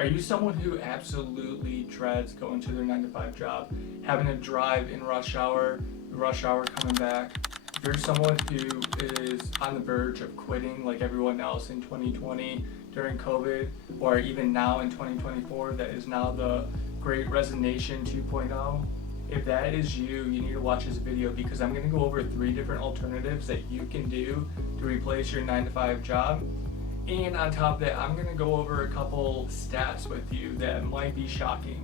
Are you someone who absolutely dreads going to their 9 to 5 job, having to drive in rush hour coming back? If you're someone who is on the verge of quitting like everyone else in 2020 during COVID, or even now in 2024, that is now the Great Resignation 2.0, if that is you, you need to watch this video because I'm going to go over 3 different alternatives that you can do to replace your 9 to 5 job. And on top of that, I'm going to go over a couple stats with you that might be shocking.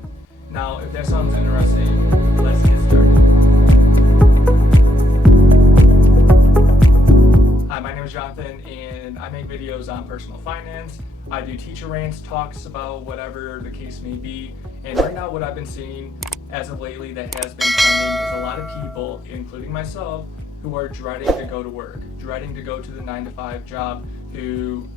Now, if that sounds interesting, let's get started. Hi, my name is Jonathan, and I make videos on personal finance. I do teacher rants, talks about whatever the case may be. And right now, what I've been seeing as of lately that has been trending is a lot of people, including myself, who are dreading to go to work, dreading to go to the 9 to 5 job, who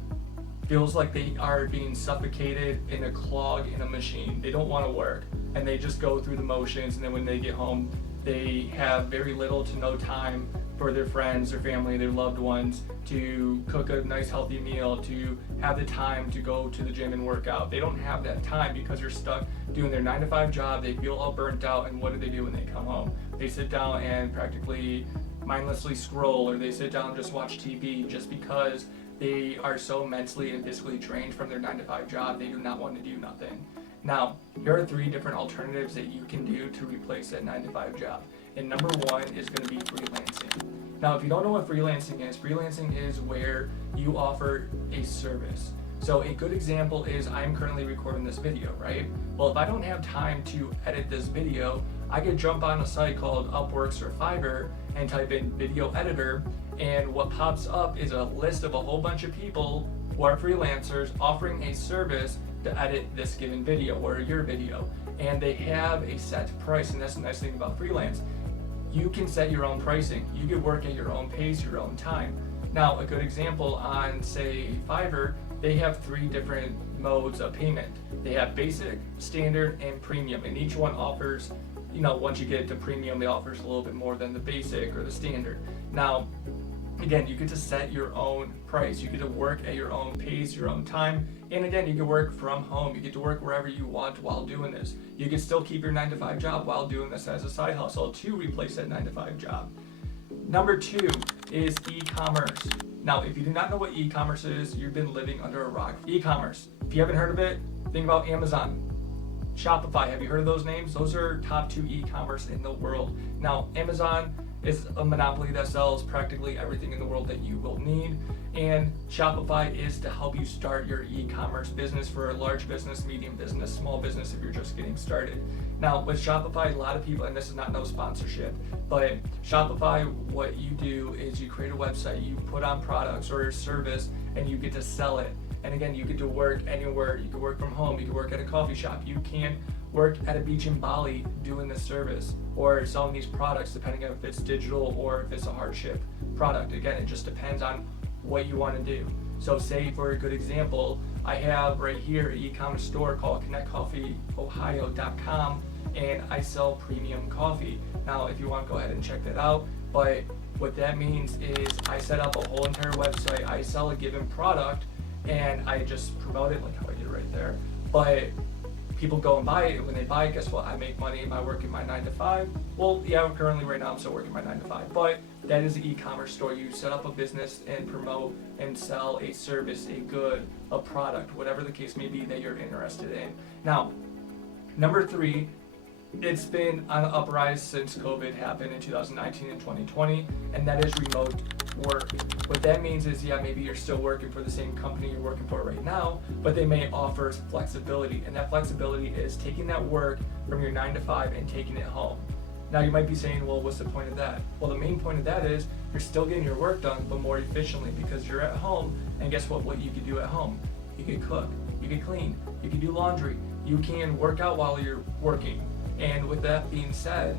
feels like they are being suffocated in a clog in a machine. They don't want to work, and they just go through the motions, and then when they get home, they have very little to no time for their friends, their family, their loved ones, to cook a nice healthy meal, to have the time to go to the gym and work out. They don't have that time because they're stuck doing their 9 to 5 job. They feel all burnt out, and what do when they come home? They sit down and practically mindlessly scroll, or they sit down and just watch TV just because they are so mentally and physically drained from their 9 to 5 job, they do not want to do nothing. Now, here are 3 different alternatives that you can do to replace that 9 to 5 job. And number 1 is going to be freelancing. Now, if you don't know what freelancing is where you offer a service. So a good example is I'm currently recording this video, right? Well, if I don't have time to edit this video, I could jump on a site called Upworks or Fiverr and type in video editor, and what pops up is a list of a whole bunch of people who are freelancers offering a service to edit this given video or your video. And they have a set price, and that's the nice thing about freelance. You can set your own pricing. You can work at your own pace, your own time. Now, a good example on, say, Fiverr, they have 3 different modes of payment. They have basic, standard, and premium, and each one offers, once you get to premium, it offers a little bit more than the basic or the standard. Now, again, you get to set your own price. You get to work at your own pace, your own time. And again, you can work from home. You get to work wherever you want while doing this. You can still keep your 9 to 5 job while doing this as a side hustle to replace that 9 to 5 job. Number 2 is e-commerce. Now, if you do not know what e-commerce is, you've been living under a rock. E-commerce, if you haven't heard of it, think about Amazon, Shopify. Have you heard of those names? Those are top 2 e-commerce in the world. Now, Amazon is a monopoly that sells practically everything in the world that you will need, and Shopify is to help you start your e-commerce business for a large business, medium business, small business if you're just getting started. Now, with Shopify, a lot of people, and this is not no sponsorship, but Shopify, what you do is you create a website, you put on products or a service, and you get to sell it. And again, you get to work anywhere. You can work from home, you can work at a coffee shop, you can work at a beach in Bali doing this service or selling these products, depending on if it's digital or if it's a hardship product. Again, it just depends on what you want to do. So say, for a good example, I have right here an e-commerce store called connectcoffeeohio.com, and I sell premium coffee. Now, if you want to go ahead and check that out, but what that means is I set up a whole entire website, I sell a given product, and I just promote it like how I did right there. But people go and buy it. When they buy it, guess what? I make money. Am I working my 9 to 5? Well, yeah, currently right now I'm still working my 9 to 5. But that is the e-commerce store. You set up a business and promote and sell a service, a good, a product, whatever the case may be that you're interested in. Now, number 3, it's been on an uprise since COVID happened in 2019 and 2020, and that is remote work. What that means is, yeah, maybe you're still working for the same company you're working for right now, but they may offer flexibility, and that flexibility is taking that work from your 9 to 5 and taking it home. Now, you might be saying, well, what's the point of that? Well, the main point of that is you're still getting your work done, but more efficiently, because you're at home, and guess what you can do at home? You can cook, you can clean, you can do laundry, you can work out while you're working. And with that being said,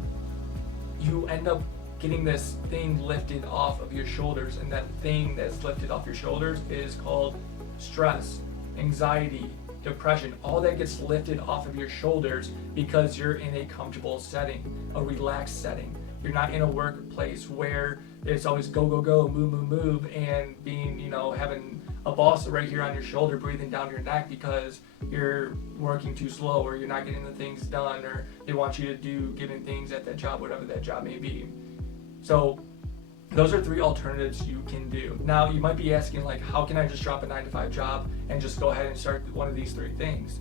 you end up getting this thing lifted off of your shoulders, and that thing that's lifted off your shoulders is called stress, anxiety, depression. All that gets lifted off of your shoulders because you're in a comfortable setting, a relaxed setting. You're not in a workplace where it's always go, go, go, move, move, move, and being, having a boss right here on your shoulder breathing down your neck because you're working too slow, or you're not getting the things done, or they want you to do given things at that job, whatever that job may be. So those are 3 alternatives you can do. Now you might be asking, like, how can I just drop a 9-to-5 job and just go ahead and start one of these 3 things?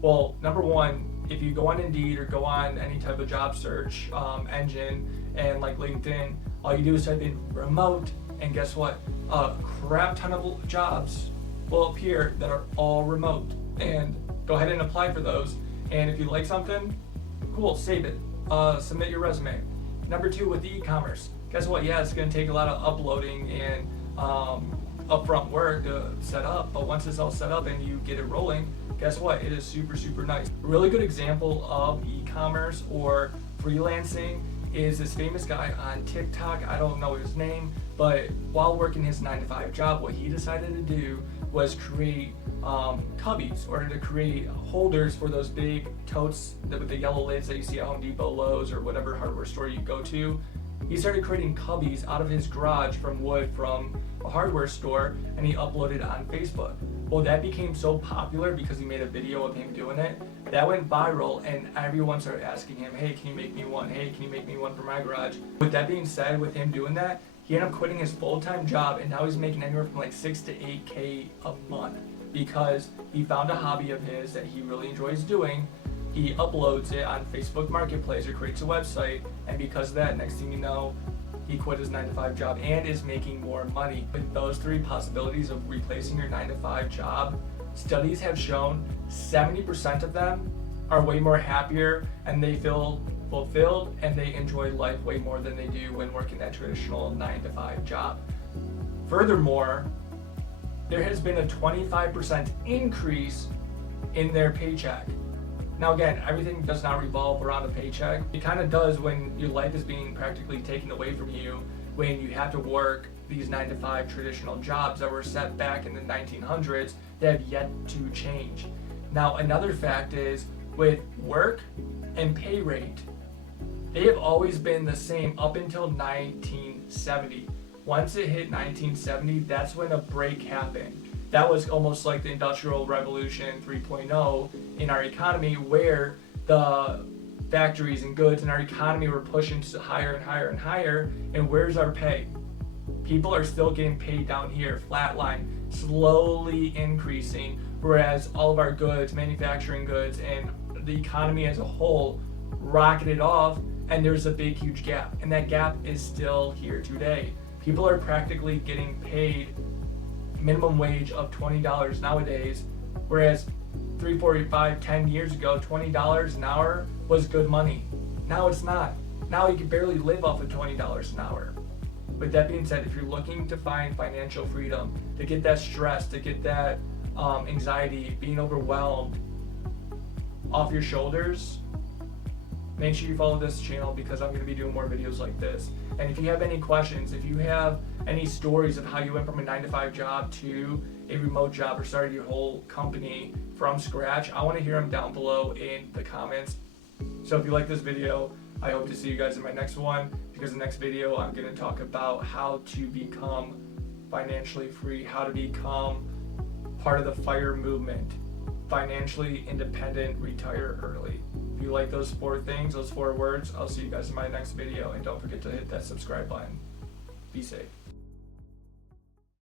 Well, number one, if you go on Indeed or go on any type of job search engine and like LinkedIn, all you do is type in remote, and guess what? A crap ton of jobs will appear that are all remote, and go ahead and apply for those. And if you like something, cool, save it, submit your resume. Number 2, with e-commerce, guess what? Yeah, it's going to take a lot of uploading and upfront work to set up, but once it's all set up and you get it rolling, guess what? It is super, super nice. A really good example of e-commerce or freelancing is this famous guy on TikTok. I don't know his name, but while working his 9-to-5 job, what he decided to do was create cubbies, or to create holders for those big totes with the yellow lids that you see at Home Depot, Lowe's, or whatever hardware store you go to. He started creating cubbies out of his garage from wood from a hardware store, and he uploaded on Facebook. Well, that became so popular because he made a video of him doing it. That went viral, and everyone started asking him, hey, can you make me one? Hey, can you make me one for my garage? With that being said, with him doing that, he ended up quitting his full-time job, and now he's making anywhere from like 6 to 8K a month because he found a hobby of his that he really enjoys doing. He uploads it on Facebook Marketplace or creates a website, and because of that, next thing you know, he quit his 9-to-5 job and is making more money. With those 3 possibilities of replacing your 9-to-5 job, studies have shown 70% of them are way more happier, and they feel fulfilled, and they enjoy life way more than they do when working that traditional 9-to-5 job. Furthermore, there has been a 25% increase in their paycheck. Now again, everything does not revolve around a paycheck. It kind of does when your life is being practically taken away from you, when you have to work these 9-to-5 traditional jobs that were set back in the 1900s that have yet to change. Now another fact is, with work and pay rate, they have always been the same up until 1970. Once it hit 1970, that's when a break happened. That was almost like the Industrial Revolution 3.0 in our economy, where the factories and goods in our economy were pushing higher and higher and higher. And where's our pay? People are still getting paid down here, flatline, slowly increasing, whereas all of our goods, manufacturing goods, and the economy as a whole rocketed off, and there's a big, huge gap. And that gap is still here today. People are practically getting paid minimum wage of $20 nowadays, whereas 3, 4, 5, 10 years ago, $20 an hour was good money. Now it's not. Now you can barely live off of $20 an hour. With that being said, if you're looking to find financial freedom, to get that stress, to get that anxiety, being overwhelmed off your shoulders, make sure you follow this channel, because I'm going to be doing more videos like this. And if you have any questions, if you have any stories of how you went from a 9-to-5 job to a remote job or started your whole company from scratch, I want to hear them down below in the comments. So if you like this video, I hope to see you guys in my next one, because the next video I'm going to talk about how to become financially free, how to become part of the FIRE movement, financially independent, retire early. If you like those 4 things, those 4 words, I'll see you guys in my next video, and don't forget to hit that subscribe button. Be safe.